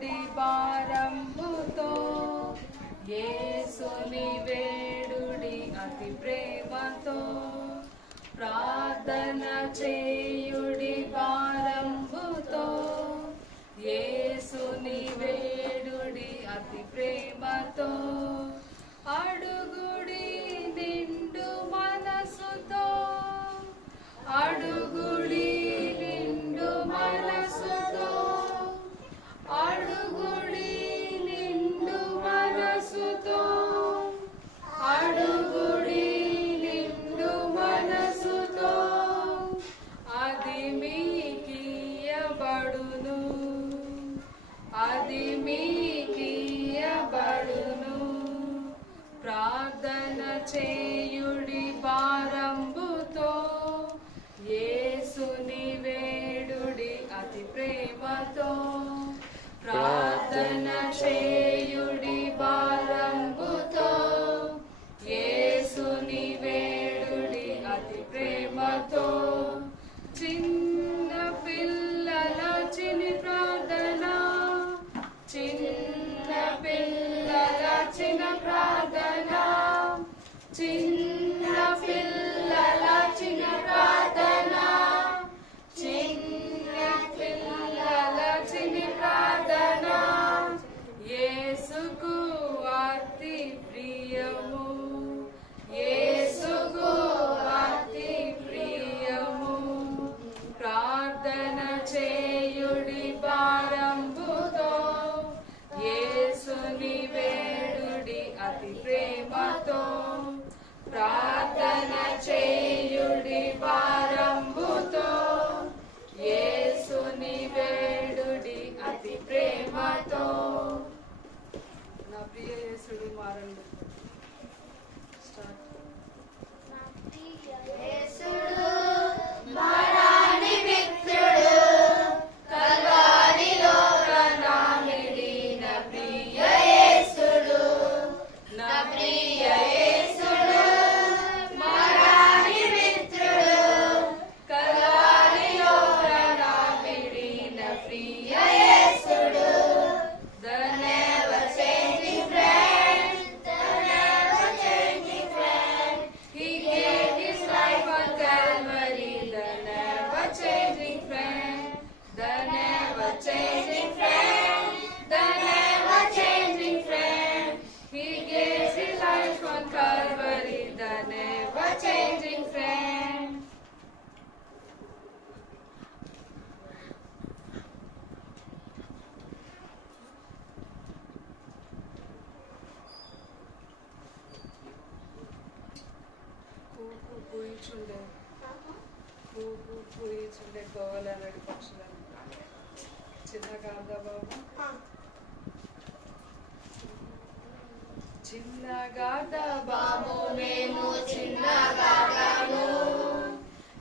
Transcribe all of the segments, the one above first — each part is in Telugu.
చేయుడి భారంబుతో యేసుని వేడుడి అతి ప్రేమతో ప్రార్థన చేయుడి భారంబుతో యేసుని వేడుడి అతి ప్రేమతో అడుగుడి నిండు మనసుతో అడుగుడి నిండు మనసుతో అడుగుడి నిండు మనసుతో అడుగుడి నిండు మనసుతో అది మీకియ్యబడును అది మీకియ్యబడును ప్రార్థన చేయుడి భారంబుతో యేసుని వేడుడి అతి ప్రేమతో ప్రార్థన చేయుడి భారంబుతో యేసుని వేడుడి అతి ప్రేమతో చిన్న పిల్లల చిన్ని ప్రార్థన చిన్న పిల్లల చిన్న ప్రార్థన చిన్న పిల్లల చిన్న ప్రార్థన చిన్న పిల్లల చిన్ని ప్రార్థన యేసుకు అతి ప్రియము యేసుకు అతి ప్రియము ప్రార్థన చేయుడి భారంబుతో యేసుని వేడుడి అతి ప్రేమతో ప్రార్థన చేయుడి భారంబుతో యేసుని వేడుడి అతి ప్రేమతో నా ప్రియ యేసుడు మారండు స్టార్ట్ నా ప్రియ యేసుడు మారాని మిత్రుడు కల్వారిలో ప్రాణమిడిన ప్రియ యేసుడు నా ప్రియ యేసుడు మారాని మిత్రుడు కల్వారిలో ప్రాణమిడిన ప్రియ యేసుడు the never changing friend the never changing friend he gave his life on Calvary the never changing friend the never changing friend the never changing friend he gave his life on Calvary the never changing friend పూయించుండే పూయించుండే గోవాలన్నాడు పక్షులను చిన్నగా ఉందా బాబు చిన్నగా బాబు నేను చిన్నగాను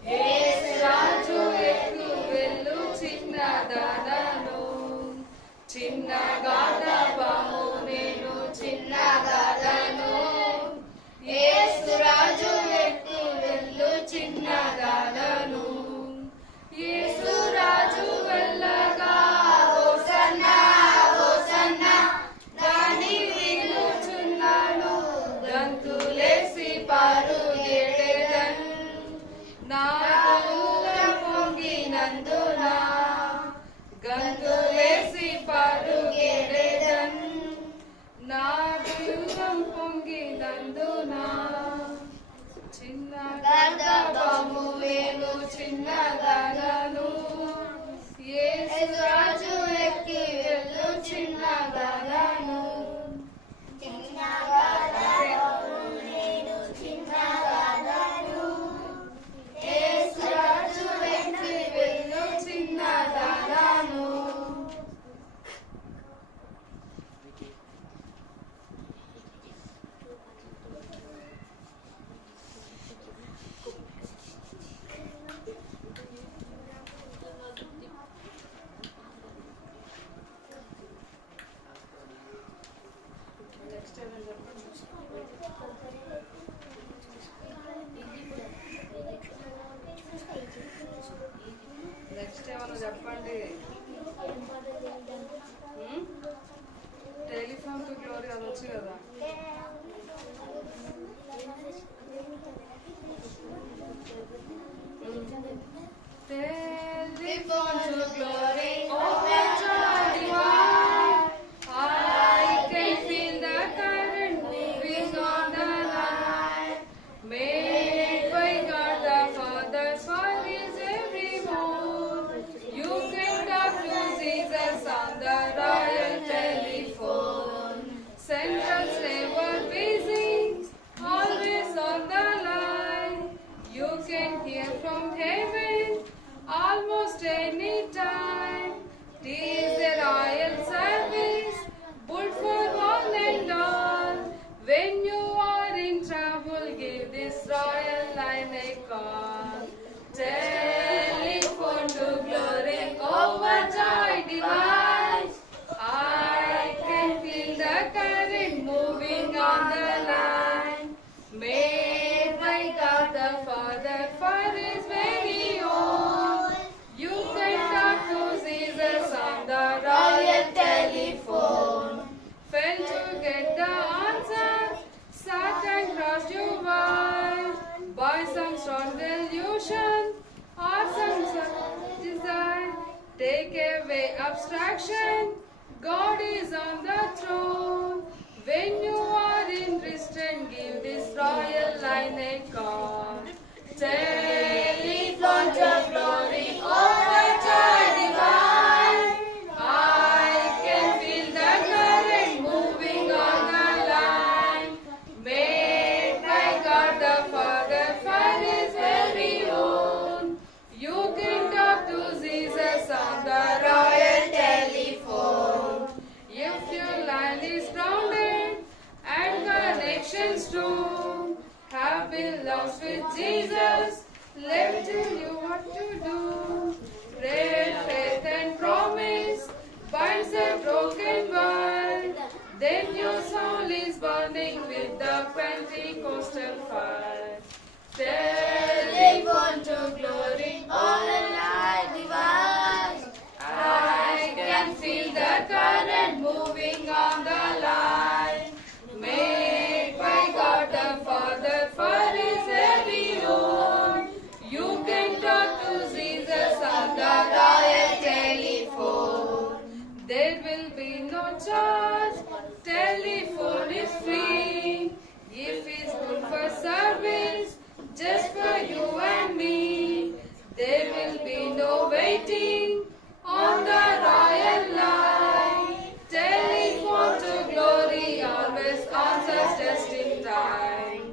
యేసు రాజు ఎక్కు వెళ్ళు చిన్నదానను చిన్నగా బాబు నేను చిన్నగాను యేసు రాజు ఎక్కు వెళ్ళు చిన్నదానను యేసు రాజు వెళ్ళగా హోసన్నా హోసన్నా దాని వినుచున్నాను గంతులేసి పరుగెడెదన్ నా దూరం పొంగినందున గంతులేసి పరుగెడెదన్ నా దూరం పొంగినందున చిన్నగాము వేణు చిన్నగాను యేసు రాజు ఎక్కి వెళ్ళు చిన్నగాను యేసు రాజు ఎక్కి వెళ్ళు చిన్నగాను పాడొచ్చు కదా. Telephone to glory, overjoyed divine. I can feel the current moving on the line. Made by God the Father for His every move. You can talk to Jesus on the royal telephone. Central's never busy, always on the line. You can hear from heaven almost any time. Tis a royal service, built for one and all. When you are in trouble, give this royal line a call. Telephone to glory, overjoyed divine. I can feel the current moving on the line. Made by God the Father for His very own. You can talk to Jesus on the royal telephone. Fail to get the answer, Satan crossed you by some strong delusion or some design. Take away abstraction, God is on the throne. When you are in restraint, give this royal line a call. Telephone to glory, overjoyed divine. I can feel the current moving on the line. Made by God the Father for His very own. You can talk to Jesus on the royal telephone. If your line is grounded and connections too, have been lost with Jesus, let me tell you what to do. Prayer, faith and promise binds a broken world. Then your soul is burning with the Pentecostal fire. Telephone to glory, all alive divine. I can feel the current moving on the line. Made by God the Father for His very own. You can talk to Jesus on the royal telephone. There will be no charge, telephone is free. If it's good for service, just for you and me. There will be no waiting on the royal line. Telephone to glory always answers just in time.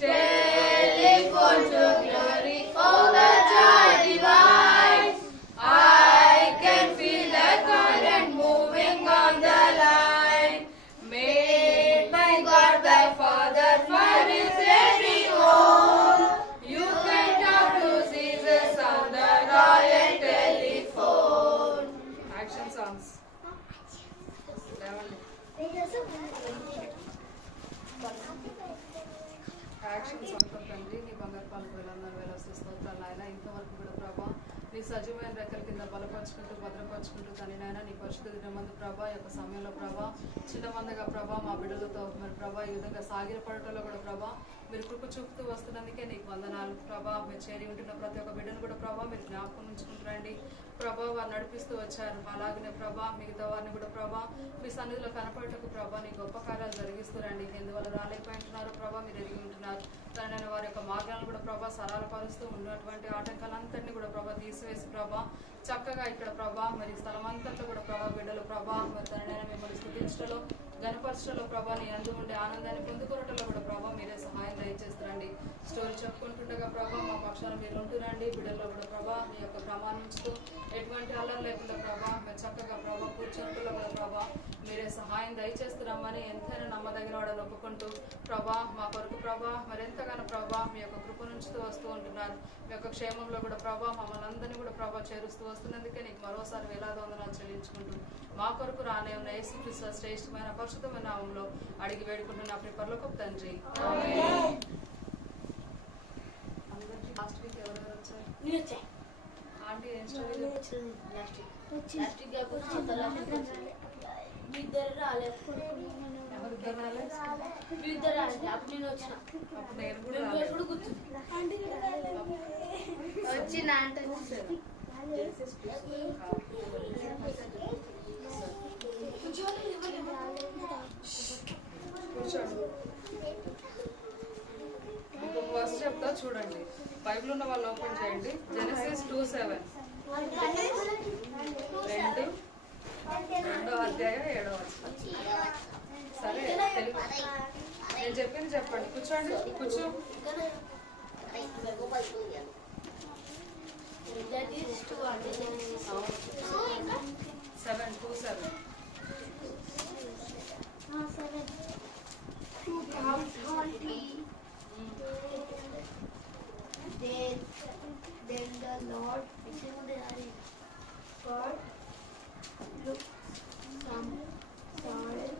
Telephone to glory, overjoyed divine. I can feel the current moving on the line. Made by God the Father for His very own. You can talk to Jesus on the royal telephone. Action songs. Action song తండ్రి నీ బంగారు పాలకు వెళ్ళన్నారు వేలొస్తే స్తోత్రాలు నాయన ఇంతవరకు కూడా ప్రభా నీ సజీవమైన రెక్కల కింద బలపరుచుకుంటూ భద్రపరుచుకుంటూ తల్లి నాయన నీ పరిశుద్ధ దినమందు ప్రభా యొక్క సమయంలో ప్రభా చిన్న మందగా ప్రభా మా బిడ్డలతో మరి ప్రభా ఈ విధంగా సాగిన పడటంలో కూడా ప్రభా మీరు కృప చూపుతూ వస్తున్నందుకే నీకు వందనాలు ప్రభా. మీరు చేరి ఉంటున్న ప్రతి ఒక్క బిడ్డను కూడా ప్రభా మీరు జ్ఞాపకం ఉంచుకుంటారండి ప్రభా. వారు నడిపిస్తూ వచ్చారు, అలాగనే ప్రభా మిగతా వారిని కూడా ప్రభా మీ సన్నిధిలో కనపడటకు ప్రభా నీ గొప్ప కార్యాలు జరిగిస్తురండి. ఎందువల్ల రాలేకపోయింటున్నారో ప్రభా మీరు ఎరిగి ఉంటున్నారు. తనైన వారి యొక్క మార్గాలను కూడా ప్రభా సరళపరుస్తూ ఉన్నటువంటి ఆటంకాలంతటినీ కూడా ప్రభా తీసివేసి ప్రభా చక్కగా ఇక్కడ ప్రభా మరి స్థలం అంతట్లో కూడా ప్రభా బిడ్డలు ప్రభా మరి తనైనా మిమ్మల్ని స్తుతించడంలో గణపరచడంలో ప్రభా నీ అందు ఉండే ఆనందాన్ని పొందుకోవటంలో కూడా ప్రభా మీరే సహాయం దయచేస్తారండి. స్టోరీ చెప్పుకుంటుండగా ప్రభా మా పక్షాన మీరు ఉంటురండి. బిడ్డల్లో కూడా ప్రభా మీ యొక్క ప్రమాణించుతూ ఎటువంటి అల్లరి లేకుండా ప్రభా మీరు చక్కగా ప్రభా కూర్చుంటులో కూడా ప్రభా మీరే సహాయం దయచేస్తున్నామని ఎంతైనా నమ్మదగిన వాడని ఒప్పుకుంటూ ప్రభా మా కొరకు ప్రభా మరెంతగానో ప్రభా మీ యొక్క కృప నుంచుతూ వస్తూ ఉంటున్నారు. మీ యొక్క క్షేమంలో కూడా ప్రభా మమ్మల్ని అందరినీ కూడా ప్రభా చేరుస్తూ వస్తున్నందుకే నీకు మరోసారి వేలాది వందనాలు చెల్లించుకుంటూ మా కొరకు రానే ఉన్న యేసుక్రీస్తు శ్రేష్టమైన పరిశుద్ధమైన నామములో అడిగి వేడుకుంటున్న ప్రియ పరలోకపు తండ్రి. అందరికీ లాస్ట్ వీక్ ఎవరెవరు వచ్చారు? ఆంటీ ఏం స్టోరీ ఇద్దరు రాలేదు. ఎవరు అప్పుడు నేను వచ్చిన అప్పుడు నేను కూడా రాలేదు. వచ్చిన అంటే కూర్చోండి. ఇంకొక వర్స్ చెప్తా చూడండి. బైబిల్ ఉన్న వాళ్ళు ఓపెన్ చేయండి. జెనసిస్ 2:7 రెండో అధ్యాయం 7వ వచనం. సరే తెలుగు నేను చెప్పింది చెప్పండి. కూర్చోండి. కూర్చో. 7:2-7 Then the Lord God looked some soil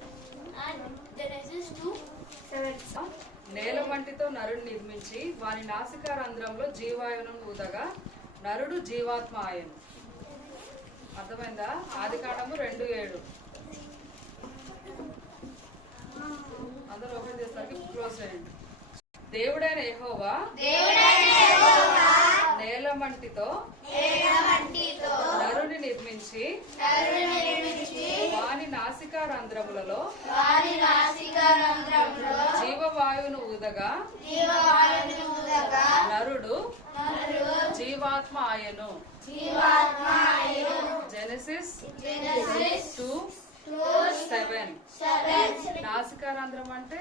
and Genesis 2:7. నేల మట్టితో నరుడు నిర్మించి వాని నాసికారంధ్రంలో జీవాయును ఊదగా నరుడు జీవాత్మ ఆయను. అర్థమైందా? ఆదికాండము 2:7. అందరూ ఓపెన్ చేసరికి క్లోజ్ చేయండి. దేవుడైన యెహోవా నేల మట్టితో నరుని నిర్మించి వాని నాసికారంధ్రములలో జీవవాయువును ఊదగా నరుడు జీవాత్మ ఆయను. జెనసిస్ 2:7. నాసికారంధ్రం అంటే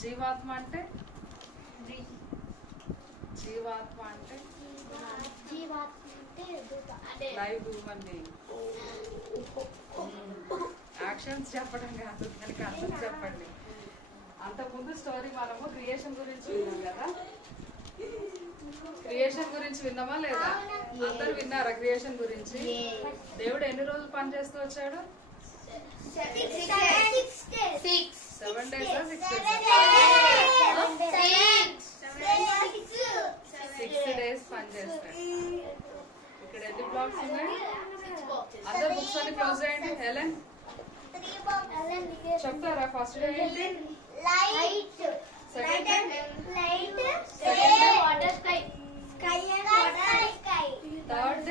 జీవాత్మ అంటే లైవ్ హ్యూమన్ బీయింగ్. యాక్షన్స్ చెప్పడం కాదు, దానికి అర్థం చెప్పండి. అంతకుముందు స్టోరీ మనము క్రియేషన్ గురించి విన్నాం కదా. క్రియేషన్ గురించి విన్నామా లేదా? అందరు విన్నారా క్రియేషన్ గురించి? దేవుడు ఎన్ని రోజులు పని చేస్తూ వచ్చాడు? 7 days 6 days పని చేస్తాడు. ఇక్కడ ఎన్ని బ్లాక్స్ ఉన్నాయి? అందరు బుక్స్ అన్ని క్లోజ్ చేయండి. హెలెన్ చెప్తారా? ఫస్ట్ డే ఏంటి? Second day water sky third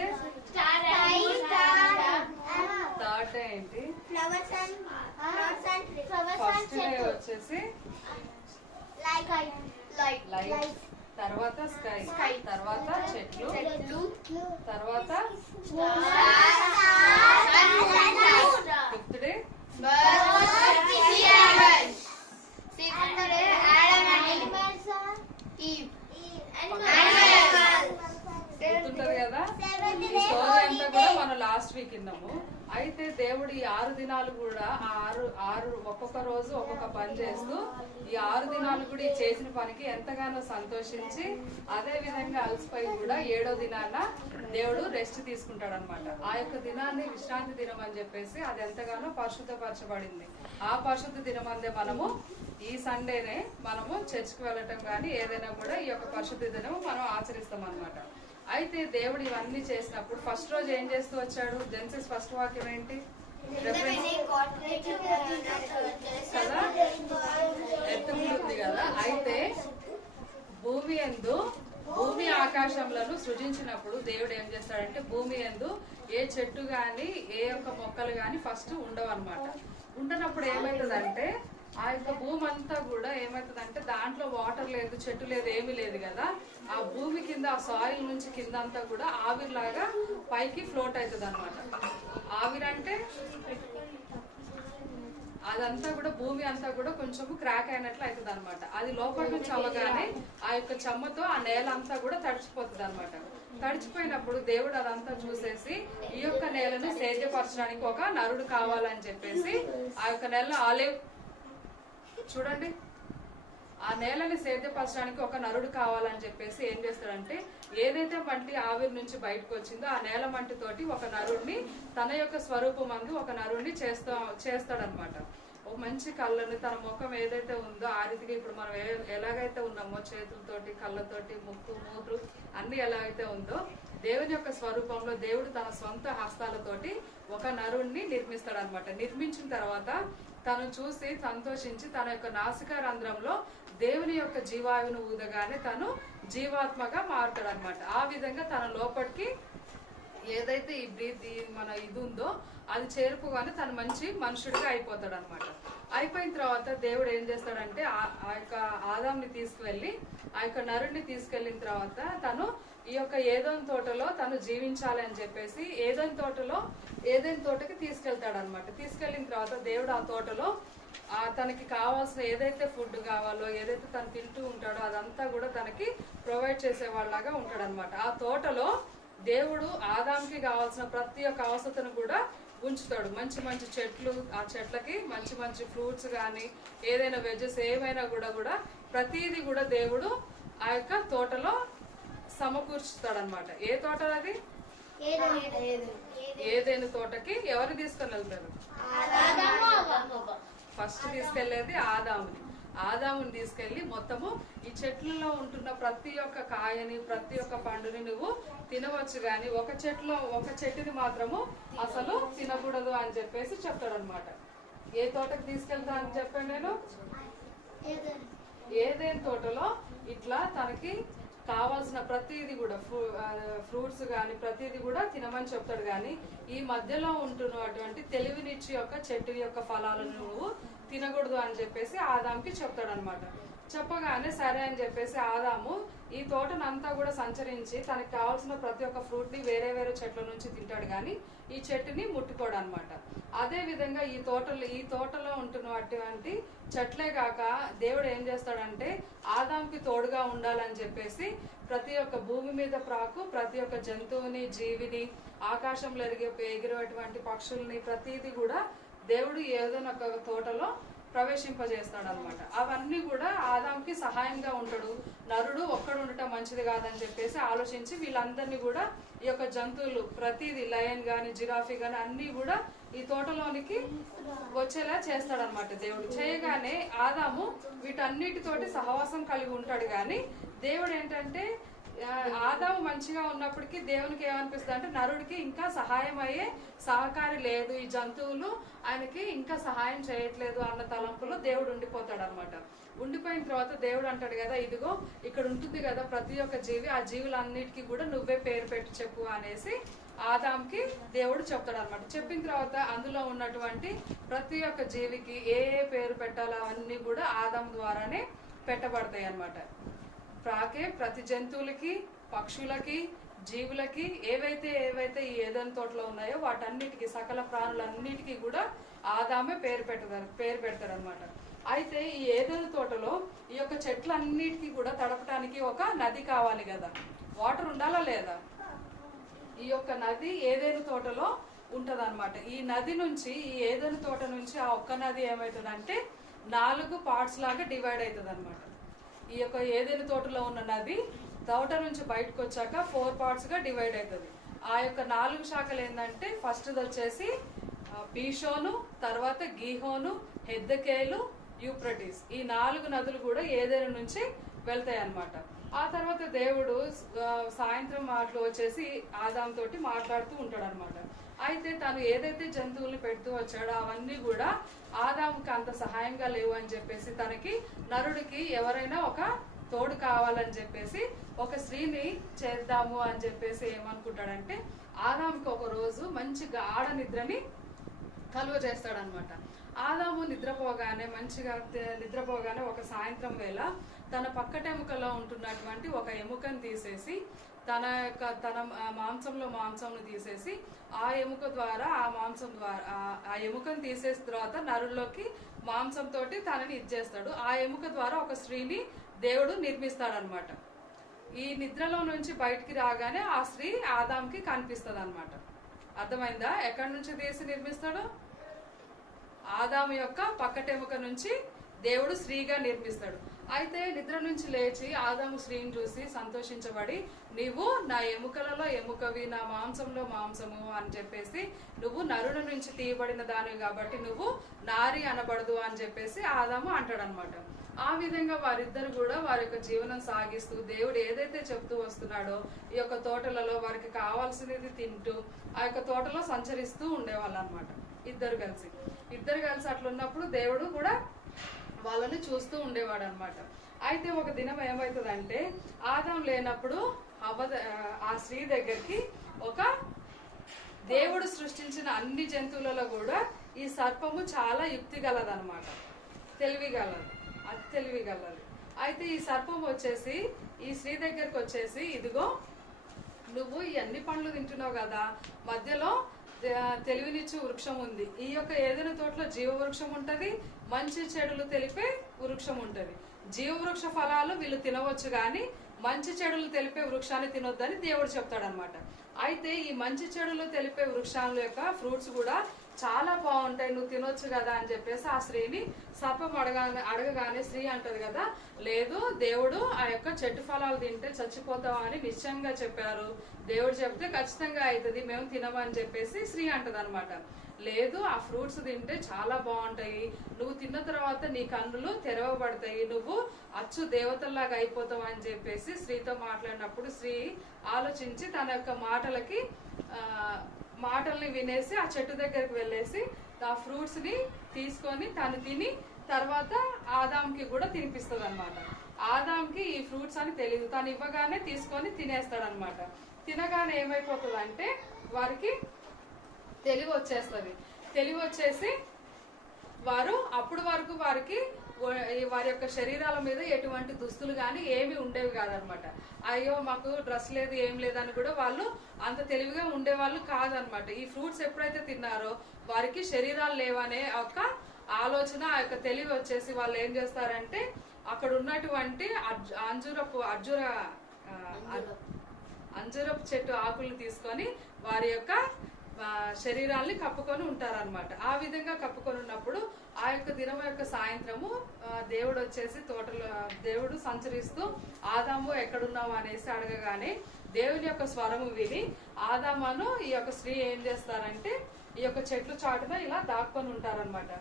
day ఏంటి? ఫస్ట్ డే వచ్చేసి లైట్, తర్వాత స్కై, తర్వాత చెట్లు, తర్వాత ఫిఫ్త్ డే గుర్తుంటది కదా. ఈ స్టోరీ అంతా కూడా మనం లాస్ట్ వీక్ విన్నాము. అయితే దేవుడు ఈ 6 దినాలు కూడా ఆరు ఒక్కొక్క రోజు ఒక్కొక్క పని చేస్తూ ఈ 6 దినాలు కూడా ఈ చేసిన పనికి ఎంతగానో సంతోషించి అదే విధంగా అలసిపోయి కూడా 7వ దినాన దేవుడు రెస్ట్ తీసుకుంటాడు అనమాట. ఆ యొక్క దినాన్ని విశ్రాంతి దినం అని చెప్పేసి అది ఎంతగానో పరిశుద్ధపరచబడింది. ఆ పరిశుద్ధ దినం అందే మనము ఈ సండేనే మనము చర్చ్కి వెళ్ళటం కానీ ఏదైనా కూడా ఈ యొక్క పరిశుద్ధ దినం మనం ఆచరిస్తాం అనమాట. అయితే దేవుడు ఇవన్నీ చేసినప్పుడు ఫస్ట్ రోజు ఏం చేస్తూ వచ్చాడు? జెనసిస్ ఫస్ట్ వాక్యం ఏంటి? కదా, ఎత్తుకుంటుంది కదా. అయితే భూమి ఆకాశంలను సృజించినప్పుడు దేవుడు ఏం చేస్తాడంటే భూమి యందు ఏ చెట్టు గాని ఏ యొక్క మొక్కలు గాని ఫస్ట్ ఉండవు అనమాట. ఉండనప్పుడు ఏమైతుందంటే ఆ యొక్క భూమి అంతా కూడా ఏమవుతుందంటే దాంట్లో వాటర్ లేదు, చెట్టు లేదు, ఏమీ లేదు కదా. ఆ భూమి కింద ఆ సాయిల్ నుంచి కింద అంతా కూడా ఆవిరిలాగా పైకి ఫ్లోట్ అవుతుంది అనమాట. ఆవిరంటే అదంతా కూడా భూమి అంతా కూడా కొంచెం క్రాక్ అయినట్లు అవుతుంది అనమాట. అది లోపల నుంచి అవ్వగానే ఆ యొక్క చెమ్మతో ఆ నేల అంతా కూడా తడిచిపోతుంది అనమాట. తడిచిపోయినప్పుడు దేవుడు అదంతా చూసేసి ఈ యొక్క నేలను సేద్యపరచడానికి ఒక నరుడు కావాలని చెప్పేసి ఆ యొక్క నేలను చూడండి, ఆ నేలని సేద్యపరచడానికి ఒక నరుడు కావాలని చెప్పేసి ఏం చేస్తాడంటే ఏదైతే మట్టి ఆవిరి నుంచి బయటకు వచ్చిందో ఆ నేల మట్టితోటి ఒక నరుడిని తన యొక్క స్వరూపం అందు ఒక నరుడిని చేస్తాడనమాట. ఒక మంచి కళ్ళని, తన ముఖం ఏదైతే ఉందో ఆ రీతిగా ఇప్పుడు మనం ఎలాగైతే ఉన్నామో చేతులతోటి, కళ్ళతోటి, ముక్కు, మూతులు అన్ని ఎలాగైతే ఉందో దేవుని యొక్క స్వరూపంలో దేవుడు తన సొంత హస్తాలతోటి ఒక నరుణ్ణి నిర్మిస్తాడు అనమాట. నిర్మించిన తర్వాత తను చూసి సంతోషించి తన యొక్క నాసికా రంధ్రంలో దేవుని యొక్క జీవాయువును ఊదగానే తను జీవాత్మగా మారుతాడు అనమాట. ఆ విధంగా తన లోపలికి ఏదైతే ఈ బ్రీత్ మన ఇది ఉందో అది చేరుకోగానే తను మంచి మనుషుడిగా అయిపోతాడు అనమాట. అయిపోయిన తర్వాత దేవుడు ఏం చేస్తాడంటే ఆ యొక్క ఆదాంని తీసుకువెళ్ళి ఆ యొక్క నరుడిని తీసుకెళ్లిన తర్వాత తను ఈ యొక్క ఏదోని తోటలో తను జీవించాలి అని చెప్పేసి ఏదైనా తోటకి తీసుకెళ్తాడు అనమాట. తీసుకెళ్లిన తర్వాత దేవుడు ఆ తోటలో తనకి కావాల్సిన ఏదైతే ఫుడ్ కావాలో, ఏదైతే తను తింటూ ఉంటాడో అదంతా కూడా తనకి ప్రొవైడ్ చేసేవాళ్ళగా ఉంటాడు అనమాట. ఆ తోటలో దేవుడు ఆదాంకి కావాల్సిన ప్రతి ఒక్క అవసరతను కూడా ఉంచుతాడు. మంచి మంచి చెట్లు, ఆ చెట్లకి మంచి మంచి ఫ్రూట్స్ కానీ ఏదైనా వెజెస్ ఏమైనా కూడా ప్రతిదీ కూడా దేవుడు ఆ యొక్క తోటలో సమకూర్చుతాడు అనమాట. ఏ తోట అది? ఏదైనా తోటకి ఎవరు తీసుకొని వెళ్తారు? ఫస్ట్ తీసుకెళ్లేది ఆదాముని తీసుకెళ్లి మొత్తము ఈ చెట్లలో ఉంటున్న ప్రతి ఒక్క కాయని, ప్రతి ఒక్క పండుని నువ్వు తినవచ్చు గాని ఒక చెట్టుని మాత్రము అసలు తినకూడదు అని చెప్పేసి చెప్తాడు అనమాట. ఏ తోటకి తీసుకెళ్తా అని చెప్పాను నేను? ఏదైనా తోటలో ఇట్లా తనకి కావాల్సిన ప్రతిదీ కూడా ఫ్రూట్స్ కానీ ప్రతిదీ కూడా తినమని చెప్తాడు. కానీ ఈ మధ్యలో ఉంటున్నటువంటి తెలివినిచ్చి యొక్క చెట్టు యొక్క ఫలాలను నువ్వు తినకూడదు అని చెప్పేసి ఆదాంకి చెప్తాడు అనమాట. చెప్పగానే సరే అని చెప్పేసి ఆదాము ఈ తోటనంతా కూడా సంచరించి తనకి కావాల్సిన ప్రతి ఒక్క ఫ్రూట్ ని వేరే వేరే చెట్ల నుంచి తింటాడు కానీ ఈ చెట్టుని ముట్టుకోడు అనమాట. అదే విధంగా ఈ తోటలో ఉంటున్నటువంటి చెట్లే కాక దేవుడు ఏం చేస్తాడంటే ఆదాంకి తోడుగా ఉండాలని చెప్పేసి ప్రతి ఒక్క భూమి మీద ప్రాకు ప్రతి ఒక్క జంతువుని, జీవిని, ఆకాశంలో ఎగిరేటువంటి పక్షుల్ని ప్రతిదీ కూడా దేవుడు ఏదైనా ఒక తోటలో ప్రవేశింపజేస్తాడు అనమాట. అవన్నీ కూడా ఆదాంకి సహాయంగా ఉంటాడు. నరుడు ఒక్కడు ఉండటం మంచిది కాదని చెప్పేసి ఆలోచించి వీళ్ళందరినీ కూడా ఈ యొక్క జంతువులు ప్రతిదీ లయన్ గాని, జిరాఫీ గాని అన్ని కూడా ఈ తోటలోనికి వచ్చేలా చేస్తాడనమాట. దేవుడు చేయగానే ఆదాము వీటన్నిటితోటి సహవాసం కలిగి ఉంటాడు. కానీ దేవుడు ఏంటంటే ఆదాము మంచిగా ఉన్నప్పటికీ దేవునికి ఏమనిపిస్తుంది అంటే నరుడికి ఇంకా సహాయం అయ్యే సహకారి లేదు, ఈ జంతువులు ఆయనకి ఇంకా సహాయం చేయట్లేదు అన్న తలంపులో దేవుడు ఉండిపోతాడు అనమాట. ఉండిపోయిన తర్వాత దేవుడు అంటాడు కదా, ఇదిగో ఇక్కడ ఉంటుంది కదా ప్రతి ఒక్క జీవి, ఆ జీవులన్నిటికీ కూడా నువ్వే పేరు పెట్టి చెప్పు అనేసి ఆదాంకి దేవుడు చెప్తాడు అనమాట. చెప్పిన తర్వాత అందులో ఉన్నటువంటి ప్రతి ఒక్క జీవికి ఏ పేరు పెట్టాలో అవన్నీ కూడా ఆదాం ద్వారానే పెట్టబడతాయి అన్నమాట. ప్రాకే ప్రతి జంతువులకి, పక్షులకి, జీవులకి ఏవైతే ఈ ఏదైనా తోటలో ఉన్నాయో వాటన్నిటికీ, సకల ప్రాణులన్నిటికీ కూడా ఆదామే పేరు పెడతారు అనమాట. అయితే ఈ ఏదైనా తోటలో ఈ యొక్క చెట్లన్నిటికీ కూడా తడపడానికి ఒక నది కావాలి కదా, వాటర్ ఉండాలా లేదా? ఈ యొక్క నది ఏదైనా తోటలో ఉంటది అనమాట. ఈ నది నుంచి, ఈ ఏదైనా తోట నుంచి ఆ ఒక్క నది ఏమవుతుందంటే 4 పార్ట్స్ లాగా డివైడ్ అవుతుంది అనమాట. ఈ యొక్క ఏదైనా తోటలో ఉన్న నది తోట నుంచి బయటకు వచ్చాక 4 పార్ట్స్ గా డివైడ్ అవుతుంది. ఆ యొక్క 4 శాఖలు ఏంటంటే ఫస్ట్ వచ్చేసి పీషోను, తర్వాత గీహోను, హెద్దకేలు, యూప్రటిస్. ఈ 4 నదులు కూడా ఏదైనా నుంచి వెళ్తాయి అన్నమాట. ఆ తర్వాత దేవుడు సాయంత్రం మాటలు వచ్చేసి ఆదాం తోటి మాట్లాడుతూ ఉంటాడు అనమాట. అయితే తను ఏదైతే జంతువుల్ని పెడుతూ వచ్చాడో అవన్నీ కూడా ఆదాంకి అంత సహాయంగా లేవు అని చెప్పేసి తనకి నరుడికి ఎవరైనా ఒక తోడు కావాలని చెప్పేసి ఒక స్త్రీని చేద్దాము అని చెప్పేసి ఏమనుకుంటాడంటే ఆదాంకి ఒక రోజు మంచి గాఢ నిద్రని కలువ చేస్తాడనమాట. ఆదాము నిద్రపోగానే ఒక సాయంత్రం వేళ తన పక్కటెముకలో ఉంటున్నటువంటి ఒక ఎముకను తీసేసి తన మాంసంను తీసేసి ఆ ఎముక ద్వారా ఆ ఎముకను తీసేసిన తర్వాత నరుల్లోకి మాంసంతో తనని ఇచ్చేస్తాడు. ఆ ఎముక ద్వారా ఒక స్త్రీని దేవుడు నిర్మిస్తాడనమాట. ఈ నిద్రలో నుంచి బయటికి రాగానే ఆ స్త్రీ ఆదాంకి కనిపిస్తుంది అనమాట. అర్థమైందా? ఎక్కడి నుంచి తీసి నిర్మిస్తాడు? ఆదాము యొక్క పక్కటెముక నుంచి దేవుడు స్త్రీగా నిర్మిస్తాడు. అయితే నిద్ర నుంచి లేచి ఆదాము స్త్రీని చూసి సంతోషించబడి, నీవు నా ఎముకలలో ఎముకవి, నా మాంసంలో మాంసము అని చెప్పేసి, నువ్వు నరుడు నుంచి తీయబడిన దానివి కాబట్టి నువ్వు నారి అనబడదు అని చెప్పేసి ఆదాము అంటాడనమాట. ఆ విధంగా వారిద్దరు కూడా వారి యొక్క జీవనం సాగిస్తూ దేవుడు ఏదైతే చెప్తూ వస్తున్నాడో ఈ యొక్క తోటలలో వారికి కావాల్సినది తింటూ ఆ యొక్క తోటలో సంచరిస్తూ ఉండేవాళ్ళు అనమాట. ఇద్దరు కలిసి అట్లున్నప్పుడు దేవుడు కూడా వాళ్ళని చూస్తూ ఉండేవాడు అనమాట. అయితే ఒక దినం ఏమవుతుందంటే, ఆదాం లేనప్పుడు ఆ స్త్రీ దగ్గరికి ఒక దేవుడు సృష్టించిన అన్ని జంతువులలో కూడా ఈ సర్పము చాలా యుక్తి గలదనమాట, తెలివిగలది. అయితే ఈ సర్పం వచ్చేసి ఈ స్త్రీ దగ్గరికి వచ్చేసి, ఇదిగో నువ్వు ఈ అన్ని పండ్లు తింటున్నావు కదా, మధ్యలో తెలివినిచ్చు వృక్షం ఉంది. ఈ యొక్క ఏదైనా తోటలో జీవ వృక్షం ఉంటది, మంచి చెడులు తెలిపే వృక్షం ఉంటది. జీవ వృక్ష ఫలాలు వీళ్ళు తినవచ్చు, కానీ మంచి చెడులు తెలిపే వృక్షాన్ని తినొద్దని దేవుడు చెప్తాడనమాట. అయితే ఈ మంచి చెడులు తెలిపే వృక్షాల యొక్క ఫ్రూట్స్ కూడా చాలా బాగుంటాయి, నువ్వు తినొచ్చు కదా అని చెప్పేసి ఆ స్త్రీని సర్పం అడగగానే స్త్రీ అంటది కదా, లేదు, దేవుడు ఆ యొక్క చెట్టు ఫలాలు తింటే చచ్చిపోతావు అని నిశ్చయంగా చెప్పారు, దేవుడు చెప్తే ఖచ్చితంగా అవుతుంది, మేము తినమని చెప్పేసి స్త్రీ అంటది అనమాట. లేదు, ఆ ఫ్రూట్స్ తింటే చాలా బాగుంటాయి, నువ్వు తిన్న తర్వాత నీ కన్నులు తెరవబడతాయి, నువ్వు అచ్చు దేవతల్లాగా అయిపోతావు అని చెప్పేసి స్త్రీతో మాట్లాడినప్పుడు స్త్రీ ఆలోచించి తన యొక్క మాటల్ని వినేసి ఆ చెట్టు దగ్గరికి వెళ్ళేసి ఆ ఫ్రూట్స్ ని తీసుకొని తను తిని తర్వాత ఆదాంకి కూడా తినిపిస్తుంది అనమాట. ఆదాంకి ఈ ఫ్రూట్స్ అని తెలియదు, తను ఇవ్వగానే తీసుకొని తినేస్తాడనమాట. తినగానే ఏమైపోతుంది అంటే వారికి తెలివి వచ్చేసి వారు అప్పుడు వరకు వారికి వారి యొక్క శరీరాల మీద ఎటువంటి దుస్తులు కానీ ఏమి ఉండేవి కాదనమాట. అయ్యో మాకు డ్రెస్ లేదు ఏం లేదని కూడా వాళ్ళు అంత తెలివిగా ఉండేవాళ్ళు కాదనమాట. ఈ ఫ్రూట్స్ ఎప్పుడైతే తిన్నారో వారికి శరీరాలు లేవనే ఒక ఆలోచన, ఆ యొక్క తెలివి వచ్చేసి వాళ్ళు ఏం చేస్తారంటే అక్కడ ఉన్నటువంటి అంజూరపు చెట్టు ఆకుల్ని తీసుకొని వారి యొక్క శరీరాల్ని కప్పుకొని ఉంటారనమాట. ఆ విధంగా కప్పుకొని ఉన్నప్పుడు ఆ యొక్క దినం యొక్క సాయంత్రము దేవుడు వచ్చేసి దేవుడు సంచరిస్తూ ఆదాము ఎక్కడున్నావు అనేసి అడగగానే దేవుని యొక్క స్వరము విని ఆదామును ఈ యొక్క స్త్రీ ఏం చేస్తారంటే ఈ యొక్క చెట్లు చాటున ఇలా దాక్కొని ఉంటారనమాట.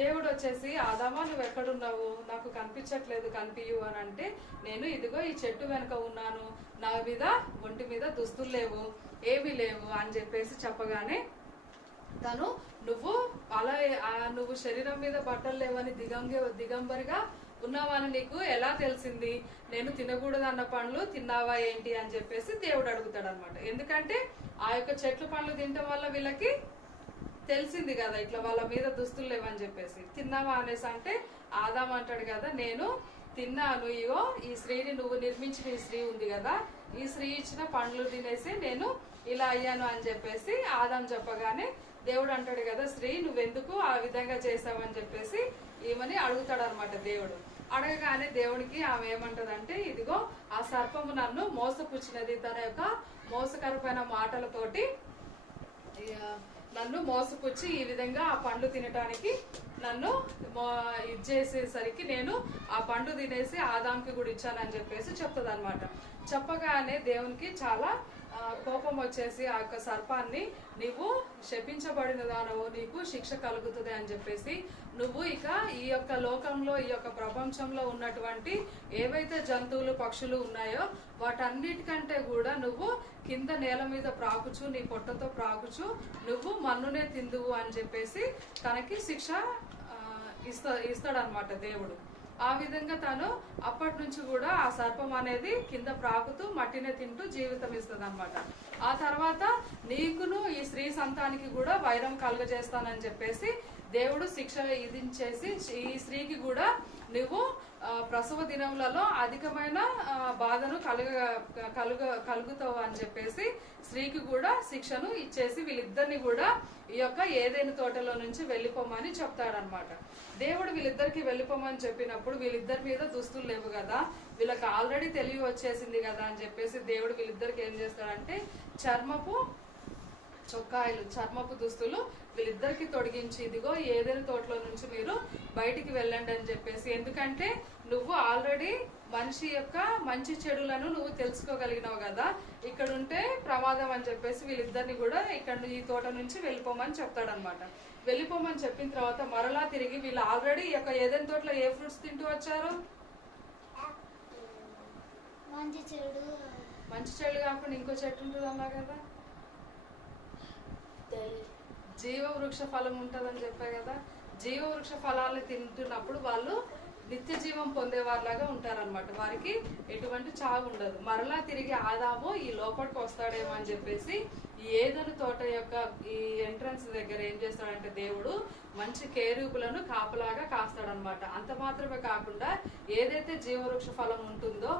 దేవుడు వచ్చేసి, ఆదామా నువ్వు ఎక్కడున్నావు, నాకు కనిపించట్లేదు, కనిపించు అని అంటే, నేను ఇదిగో ఈ చెట్టు వెనుక ఉన్నాను, నా మీద ఒంటి మీద దుస్తులు లేవు, ఏమీ లేవు అని చెప్పేసి చెప్పగానే తను నువ్వు శరీరం మీద బట్టలు లేవని దిగంబరిగా ఉన్నావని నీకు ఎలా తెలిసింది, నేను తినకూడదు అన్న పండ్లు తిన్నావా ఏంటి అని చెప్పేసి దేవుడు అడుగుతాడు అనమాట. ఎందుకంటే ఆ యొక్క చెట్ల పండ్లు తినటం వల్ల వీళ్ళకి తెలిసింది కదా ఇట్లా వాళ్ళ మీద దుస్తులు లేవని చెప్పేసి. తిన్నావా అనేసి అంటే ఆదాం అంటాడు కదా, నేను తిన్నాను, ఇగో ఈ స్త్రీని నువ్వు నిర్మించిన ఈ స్త్రీ ఉంది కదా, ఈ స్త్రీ ఇచ్చిన పండ్లు తినేసి నేను ఇలా అయ్యాను అని చెప్పేసి ఆదాం చెప్పగానే దేవుడు అంటాడు కదా, స్త్రీ నువ్వెందుకు ఆ విధంగా చేసావని చెప్పేసి ఈమెని అడుగుతాడు అనమాట దేవుడు. అడగగానే దేవుడికి ఆమె ఏమంటదంటే, ఇదిగో ఆ సర్పము నన్ను మోసపుచ్చినది, తన యొక్క మోసకరమైన మాటలతోటి నన్ను మోసపుచ్చి ఈ విధంగా ఆ పండు తినటానికి నన్ను ఇది చేసేసరికి నేను ఆ పండు తినేసి ఆదాంకి కూడా ఇచ్చానని చెప్పేసి చెప్తుంది అనమాట. చెప్పగానే దేవునికి చాలా కోపం వచ్చేసి ఆ యొక్క సర్పాన్ని, నీవు శపించబడిన దానవు, నీకు శిక్ష కలుగుతుంది అని చెప్పేసి, నువ్వు ఇక ఈ యొక్క లోకంలో ఈ యొక్క ప్రపంచంలో ఉన్నటువంటి ఏవైతే జంతువులు పక్షులు ఉన్నాయో వాటన్నిటికంటే కూడా నువ్వు కింద నేల మీద ప్రాకుచు, నీ పొట్టతో ప్రాకుచు నువ్వు మన్నునే తిందువు అని చెప్పేసి తనకి శిక్ష ఇస్తాడనమాట దేవుడు. ఆ విధంగా తను అప్పటి నుంచి కూడా ఆ సర్పం అనేది కింద ప్రాకుతూ మట్టినే తింటూ జీవితం ఇస్తుంది అనమాట. ఆ తర్వాత నీకును ఈ స్త్రీ సంతానికి కూడా వైరం కలుగజేస్తానని చెప్పేసి దేవుడు శిక్ష విధించేసి ఈ స్త్రీకి కూడా నువ్వు ప్రసవ దినములలో అధికమైన బాధను కలుగుతావు అని చెప్పేసి స్త్రీకి కూడా శిక్షను ఇచ్చేసి వీళ్ళిద్దరిని కూడా ఈ యొక్క ఏదైనా తోటలో నుంచి వెళ్ళిపోమని చెప్తాడనమాట. దేవుడు వీళ్ళిద్దరికి వెళ్ళిపోమని చెప్పినప్పుడు వీళ్ళిద్దరి మీద దుస్తులు లేవు కదా, వీళ్ళకి ఆల్రెడీ తెలివి వచ్చేసింది కదా అని చెప్పేసి దేవుడు వీళ్ళిద్దరికి ఏం చేస్తాడంటే చర్మపు దుస్తులు వీళ్ళిద్దరికి తొడిగించి ఇదిగో ఏదైనా తోటలో నుంచి మీరు బయటికి వెళ్ళండి అని చెప్పేసి. ఎందుకంటే నువ్వు ఆల్రెడీ మనిషి యొక్క మంచి చెడులను నువ్వు తెలుసుకోగలిగినావు కదా, ఇక్కడ ఉంటే ప్రమాదం అని చెప్పేసి వీళ్ళిద్దరిని కూడా ఇక్కడ ఈ తోట నుంచి వెళ్ళిపోమని చెప్తాడనమాట. వెళ్ళిపోమని చెప్పిన తర్వాత మరలా తిరిగి వీళ్ళు ఆల్రెడీ ఈ యొక్క ఏదైనా తోటలో ఏ ఫ్రూట్స్ తింటూ వచ్చారు? మంచి చెడు కాకుండా ఇంకో చెట్టు ఉంటుంది అన్నా కదా, జీవ వృక్ష ఫలం ఉంటుందని చెప్పా కదా. జీవ వృక్ష ఫలాలను తింటున్నప్పుడు వాళ్ళు నిత్య జీవం పొందేవారిలాగా ఉంటారనమాట. వారికి ఎటువంటి చావు ఉండదు. మరలా తిరిగి ఆదాము ఈ లోపలికి వస్తాడేమో అని చెప్పేసి ఈ ఏదైనా తోట యొక్క ఈ ఎంట్రన్స్ దగ్గర ఏం చేస్తాడంటే దేవుడు మంచి కేరూపులను కాపలాగా కాస్తాడనమాట. అంత మాత్రమే కాకుండా ఏదైతే జీవవృక్ష ఫలం ఉంటుందో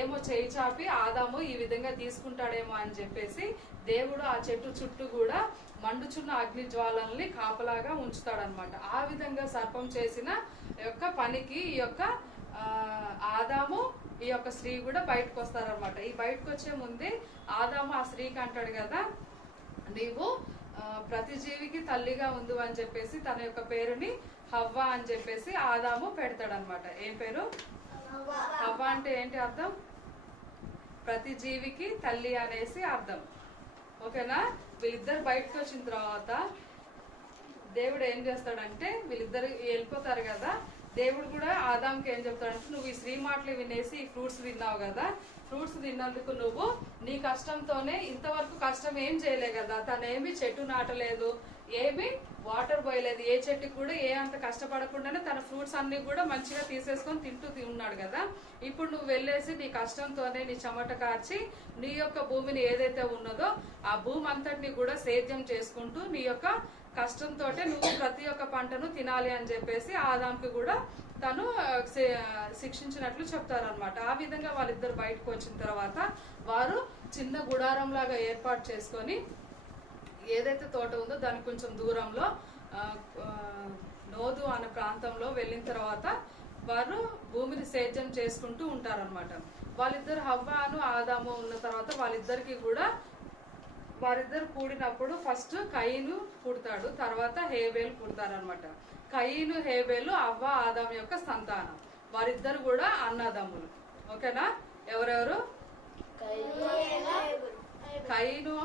ఏమో చేయి చాపి ఆదాము ఈ విధంగా తీసుకుంటాడేమో అని చెప్పేసి దేవుడు ఆ చెట్టు చుట్టూ కూడా మండుచున్న అగ్ని జ్వాలల్ని కాపలాగా ఉంచుతాడనమాట. ఆ విధంగా సర్పం చేసిన యొక్క పనికి ఈ యొక్క ఆదాము ఈ యొక్క స్త్రీ కూడా బయటకు వస్తారనమాట. ఈ బయటకు వచ్చే ముందే ఆదాము ఆ స్త్రీకి అంటాడు కదా, నీవు ప్రతి జీవికి తల్లిగా ఉంది అని చెప్పేసి తన యొక్క పేరుని హవ్వ అని చెప్పేసి ఆదాము పెడతాడనమాట. ఏం పేరు? హవ్వ అంటే ఏంటి అర్థం? ప్రతి జీవికి తల్లి అనేసి అర్థం. ఓకేనా? వీళ్ళిద్దరు బయటకు వచ్చిన తర్వాత దేవుడు ఏం చేస్తాడంటే వీళ్ళిద్దరు వెళ్ళిపోతారు కదా, దేవుడు కూడా ఆదాంకి ఏం చెప్తాడంటే నువ్వు ఈ స్త్రీ మాటలు వినేసి ఈ ఫ్రూట్స్ తిన్నావు కదా, ఫ్రూట్స్ తిన్నందుకు నువ్వు నీ కష్టంతోనే ఇంతవరకు కష్టం ఏం చేయలే కదా, తనేమి చెట్టు నాటలేదు, ఏమి వాటర్ పోయలేదు, ఏ చెట్టుకి కూడా ఏ అంత కష్టపడకుండానే తన ఫ్రూట్స్ అన్ని కూడా మంచిగా తీసేసుకొని తింటూ ఉన్నాడు కదా. ఇప్పుడు నువ్వు వెళ్ళేసి నీ కష్టంతోనే నీ చెమట కార్చి నీ యొక్క భూమిని ఏదైతే ఉన్నదో ఆ భూమి అంతటిని కూడా సేద్యం చేసుకుంటూ నీ యొక్క కష్టంతో నువ్వు ప్రతి ఒక్క పంటను తినాలి అని చెప్పేసి ఆదాంకి కూడా తను శిక్షించినట్లు చెప్తారనమాట. ఆ విధంగా వాళ్ళిద్దరు బయటకు వచ్చిన తర్వాత వారు చిన్న గుడారం లాగా ఏర్పాటు చేసుకొని ఏదైతే తోట ఉందో దానికి కొంచెం దూరంలో నోదు అనే ప్రాంతంలో వెళ్ళిన తర్వాత వారు భూమిని సేద్యం చేసుకుంటూ ఉంటారనమాట. వాళ్ళిద్దరు హవ్వాను ఆదాము ఉన్న తర్వాత వారిద్దరు కూడినప్పుడు ఫస్ట్ కయీను పుడతాడు, తర్వాత హేబేలు పుడతారనమాట. కయీను హేబేలు అవ్వ ఆదాము యొక్క సంతానం. వారిద్దరు కూడా అన్నదమ్ములు. ఓకేనా? ఎవరెవరు? కయీను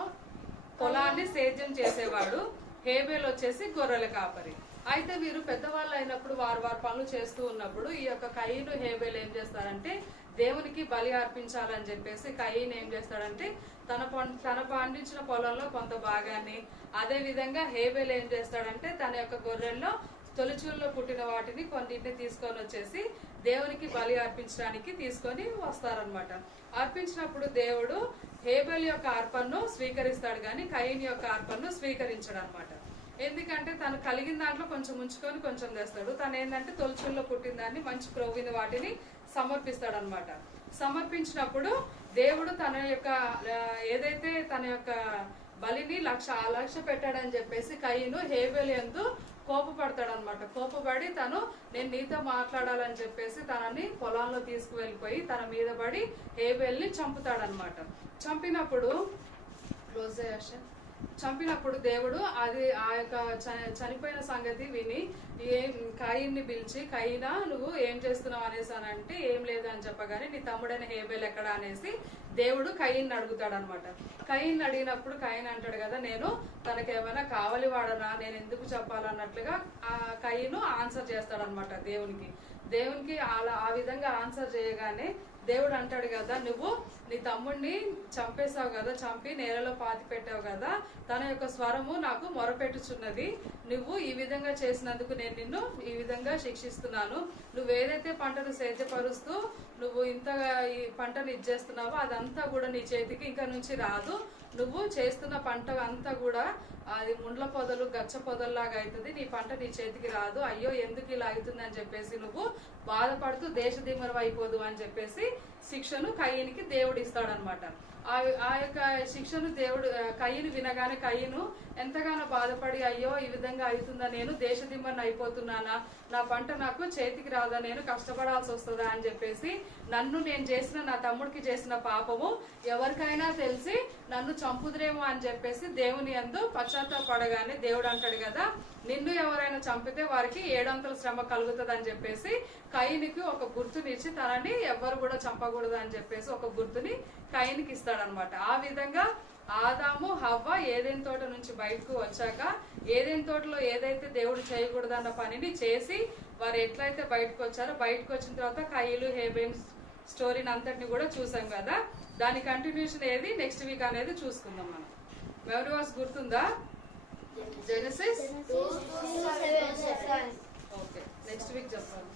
పొలాన్ని సేద్యం చేసేవాడు, హేబేలు వచ్చేసి గొర్రెల కాపరి. అయితే వీరు పెద్దవాళ్ళు అయినప్పుడు వారు పనులు చేస్తూ ఉన్నప్పుడు ఈ యొక్క కయీను హేబేలు ఏం చేస్తారంటే దేవునికి బలి అర్పించాలని చెప్పేసి కయీను ఏం చేస్తాడంటే తన పండించిన పొలంలో కొంత భాగాన్ని, అదే విధంగా హేబేలు ఏం చేస్తాడంటే తన యొక్క గొర్రెల్లో తొలిచూల్లో పుట్టిన వాటిని కొన్నింటిని తీసుకొని వచ్చేసి దేవునికి బలి అర్పించడానికి తీసుకొని వస్తారనమాట. అర్పించినప్పుడు దేవుడు హేబేలు యొక్క అర్పణను స్వీకరిస్తాడు కానీ కయీను యొక్క అర్పణను స్వీకరించడు అనమాట. ఎందుకంటే తను కలిగిన దాంట్లో కొంచెం ఉంచుకొని కొంచెం తెస్తాడు. తను ఏంటంటే తొలిచూల్లో పుట్టిన దాన్ని మంచి క్రొవ్విన వాటిని సమర్పిస్తాడు అనమాట. సమర్పించినప్పుడు దేవుడు తన యొక్క ఏదైతే తన యొక్క బలిని లక్ష్య పెట్టాడని చెప్పేసి కయీను హేబేలు యందు కోపపడతాడు అనమాట. కోపపడి నేను నీతో మాట్లాడాలని చెప్పేసి తనని పొలంలో తీసుకువెళ్ళిపోయి తన మీద పడి హేబేల్ని చంపుతాడనమాట. చంపినప్పుడు దేవుడు ఆ యొక్క చనిపోయిన సంగతి విని కయీన్ని పిలిచి, కయీనా నువ్వు ఏం చేస్తున్నావు అనేసి అని అంటే ఏం లేదు అని చెప్పగానే నీ తమ్ముడైన హేబేల్ ఎక్కడ అనేసి దేవుడు కయీన్ని అడుగుతాడు అనమాట. కయీన్ని అడిగినప్పుడు కయీన్ అంటాడు కదా, నేను తనకేమైనా కావలి వాడనా, నేను ఎందుకు చెప్పాలన్నట్లుగా ఆ కయీను ఆన్సర్ చేస్తాడనమాట దేవునికి ఆ విధంగా ఆన్సర్ చేయగానే దేవుడు అంటాడు కదా, నువ్వు నీ తమ్ముడిని చంపేశావు కదా, చంపి నేలలో పాతి పెట్టావు కదా, తన యొక్క స్వరము నాకు మొరపెట్టుచున్నది, నువ్వు ఈ విధంగా చేసినందుకు నేను నిన్ను ఈ విధంగా శిక్షిస్తున్నాను. నువ్వు ఏదైతే పంటను సేద్యపరుస్తూ నువ్వు ఇంతగా ఈ పంటను ఇచ్చేస్తున్నావో అదంతా కూడా నీ చేతికి ఇంకా నుంచి రాదు. నువ్వు చేస్తున్న పంట అంతా కూడా అది ముండ్ల పొదలు గచ్చ పొదల్లాగా అవుతుంది, నీ పంట నీ చేతికి రాదు, అయ్యో ఎందుకు ఇలా అవుతుంది అని చెప్పేసి నువ్వు బాధపడుతూ దేశదిమ్మరం అయిపోదు అని చెప్పేసి శిక్షను కయీనికి దేవుడు ఇస్తాడనమాట. ఆ యొక్క శిక్షను దేవుడు కయ్యను వినగానే కయ్యను ఎంతగానో బాధపడి, అయ్యో ఈ విధంగా అవుతుందా, నేను దేశదిమ్మని అయిపోతున్నానా, నా పంట నాకు చేతికి రాదా, నేను కష్టపడాల్సి వస్తుందా అని చెప్పేసి నన్ను నేను చేసిన నా తమ్ముడికి చేసిన పాపము ఎవరికైనా తెలిసి నన్ను చంపుదురేమో అని చెప్పేసి దేవుని యందు పశ్చాత్తాపడగానే దేవుడు అంటాడు కదా, నిన్ను ఎవరైనా చంపితే వారికి 7 శ్రమ కలుగుతుంది అని చెప్పేసి కయ్యనికి ఒక గుర్తునిచ్చి తనని ఎవ్వరు కూడా చంపకూడదు అని చెప్పేసి ఒక గుర్తుని కయ్యనికి ఇస్తాడనమాట. ఆ విధంగా ఆదాము హవ్వ ఏదైనా తోట నుంచి బయటకు వచ్చాక ఏదైనా తోటలో ఏదైతే దేవుడు చేయకూడదన్న పనిని చేసి వారు ఎట్లయితే బయటకు వచ్చారో, బయటకు వచ్చిన తర్వాత కయ్యలు హేబెల్ స్టోరీని అంతటిని కూడా చూసాం కదా. దాని కంటిన్యూషన్ ఏది నెక్స్ట్ వీక్ అనేది చూసుకుందాం మనం. మెమరీ వర్స్ గుర్తుందా? జెనసిస్ ఓకే, నెక్స్ట్ వీక్ చెప్తాను.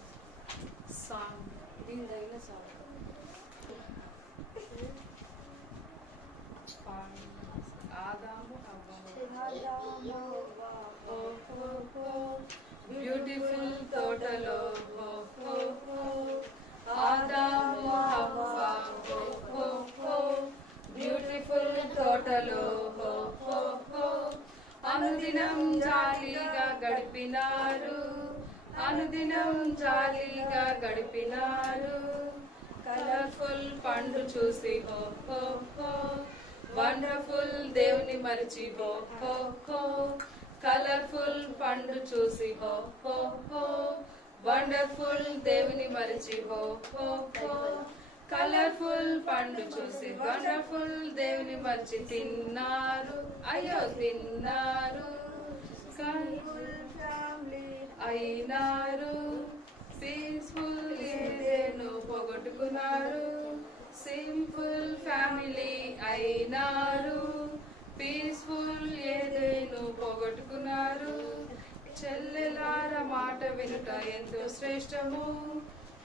సాంగ్ దీనిదైన సాంగ్ ఆదాము బ్యూటిఫుల్ తోటలో ఆదాము హవ్వ బ్యూటిఫుల్ తోటలో అనుదినం జాలీగా గడిపినారు, అనుదినం జాలీగా గడిపినారు. కలర్ఫుల్ పండు చూసి హో హో హో, వండర్ఫుల్ దేవుని మరిచి హో హో హో. కలర్ఫుల్ పండు చూసి హో హో హో, వండర్ఫుల్ దేవుని మరిచి హో హో హో. కలర్ఫుల్ పండు చూసి వండర్ఫుల్ దేవుని మరిచి తిన్నారు, అయ్యో తిన్నారు. కలర్ఫుల్ ఫ్యామిలీ అయినారు, పీస్ఫుల్ ఏదేను పోగొట్టుకున్నారు. సింపుల్ ఫ్యామిలీ అయినారు, పీస్ఫుల్ ఏదేను పోగొట్టుకున్నారు. చెల్లెలార మాట వినుట ఎంతో శ్రేష్టము,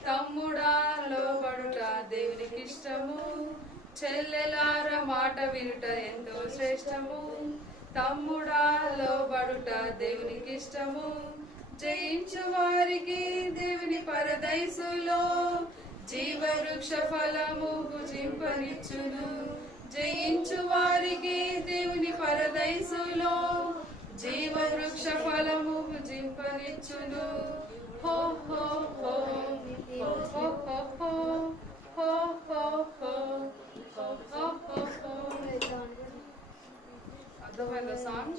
తమ్ముడా లోబడుట దేవునికి ఇష్టము. చెల్లెలార మాట వినుట ఎంతో శ్రేష్టము, తమ్ముడా లోబడుట దేవునికి ఇష్టము. జయించు వారికి దేవుని పరదైసులో జీవవృక్ష ఫలము భుజింపనిచ్చును. జయించు వారికి దేవుని పరదైసులో జీవవృక్ష ఫలము భుజింపనిచ్చును. హో హో హో హో హో హో హో హో హో హో హో హో. అర్థమైందా సాంగ్?